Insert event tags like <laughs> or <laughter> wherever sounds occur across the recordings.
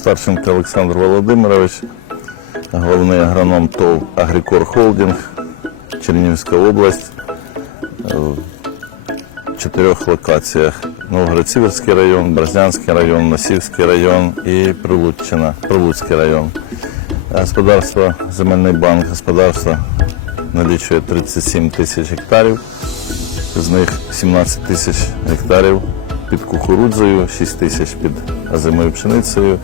Старченко Олександр Володимирович, головний агроном ТОВ Агрікор Холдинг, Чернігівська область. Е, В чотирьох локаціях. Новгород-Сіверський район, Бражнянський район, Носівський район і Прилуччина, Прилуцький район. Господарство Земельний банк, господарство налічує 37 тисяч гектарів. З них 17 тисяч гектарів під кукурудзою, 6 тисяч під озимою пшеницею,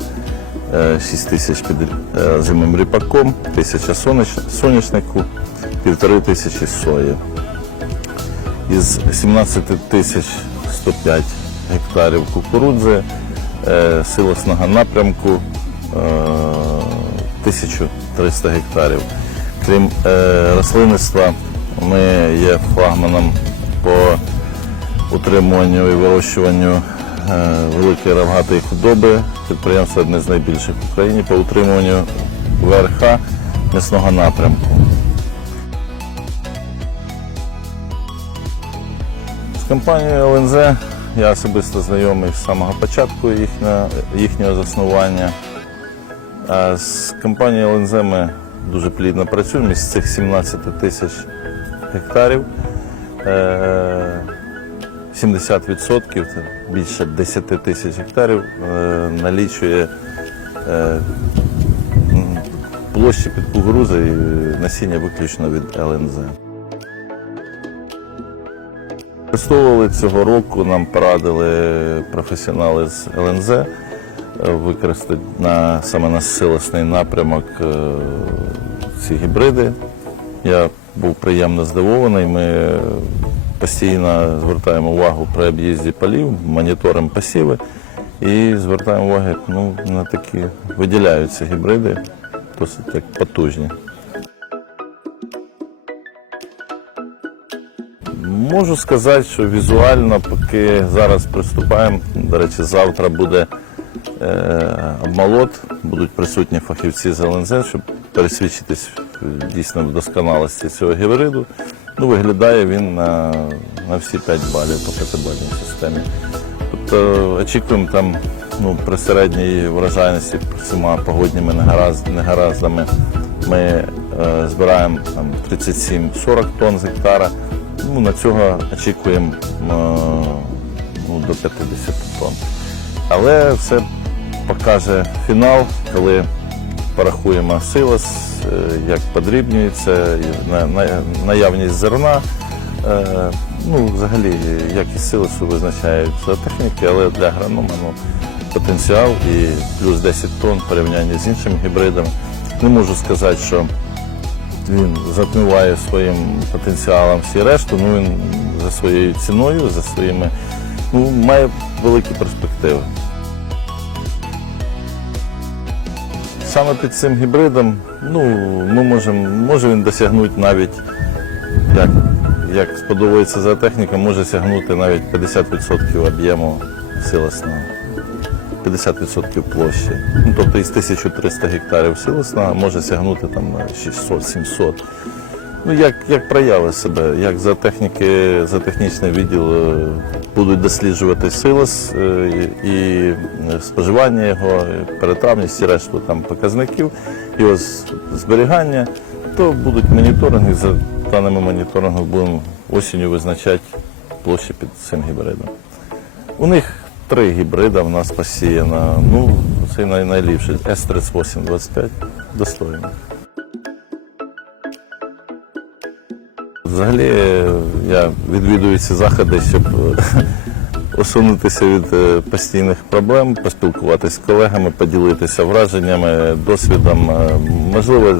6 тисяч під е, озимим ріпаком, тисяча соняш- соняшнику, півтори тисячі сої. Із 17 тисяч 105 гектарів кукурудзи, е, силосного напрямку е, 1300 гектарів. Крім е, рослинництва, ми є флагманом по утримуванню і вирощуванню е, великої рогатої худоби. Підприємство одне з найбільших в Україні по утримуванню ВРХ м'ясного напрямку. З компанією ЛНЗ я особисто знайомий з самого початку їхнього, заснування. З компанією ЛНЗ ми дуже плідно працюємо. Із цих 17 тисяч гектарів е, 70%, це більше 10 тисяч гектарів, е, налічує е, площі під кукурузи і насіння виключно від ЛНЗ. Використовували цього року, нам порадили професіонали з ЛНЗ е, використати на, саме на силосний напрямок ці гібриди. Я був приємно здивований. Ми постійно звертаємо увагу при об'їзді полів, моніторимо посіви і звертаємо увагу ну, на такі виділяються гібриди, досить так потужні. Можу сказати, що візуально, поки зараз приступаємо, до речі, завтра буде е, обмолот, будуть присутні фахівці з ЛНЗ, щоб пересвідчитись дійсно в досконалості цього гібриду. Ну, виглядає він на, на всі 5 балів по п'ятибальній системі. Тобто очікуємо там ну, при середній врожайності всіма погодніми негаразд- негараздами. Ми е, збираємо там, 37-40 тонн з гектара. Ну, на цього очікуємо е, ну, до 50 тонн. Але все покаже фінал, коли порахуємо силос, е, як подрібнюється, наявність зерна. Е, Ну, взагалі, якість силосу визначають техніки, але для агронома ну, потенціал і плюс 10 тонн в порівнянні з іншими гібридами. Не можу сказати, що він затміває своїм потенціалом всі решту, ну він за своєю ціною, за своїми, ну, має великі перспективи. Саме під цим гібридом, ну, ми можемо, може він досягнути навіть, як, як сподобається за техніка, може сягнути навіть 50% об'єму силосного. 50% площі. Ну, тобто із 1300 гектарів силосного може сягнути там 600-700. Ну, як, як прояви себе, як за техніки, за технічний відділ е, будуть досліджувати силос е, і споживання його, перетравність і решту там показників, його зберігання, то будуть моніторинги. За даними моніторингу будемо осінню визначати площі під цим гібридом. У них три гібрида в нас посіяно. Ну, це най- найліпший. С3825 достойно. Взагалі я відвідую ці заходи, щоб е, <laughs> усунутися від е, постійних проблем, поспілкуватися з колегами, поділитися враженнями, досвідом. Е, Можливо,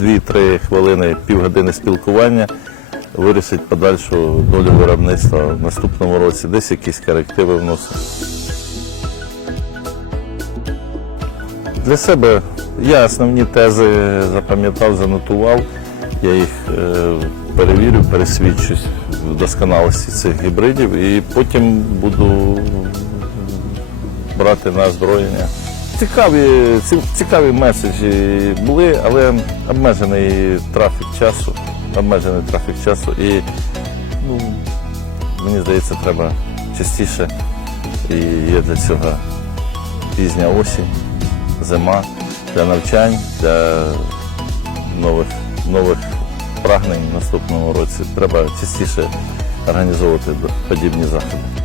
2-3 хвилини, півгодини спілкування вирішить подальшу долю виробництва в наступному році, десь якісь корективи вносимо. Для себе я основні тези запам'ятав, занотував. Я їх е, перевірю, пересвідчусь в досконалості цих гібридів і потім буду брати на озброєння. Цікаві, цікаві меседжі були, але обмежений трафік часу. Обмежений трафік часу і ну, мені здається, треба частіше. І є для цього пізня осінь. зима для навчань, для наступному році. Треба частіше організовувати подібні заходи.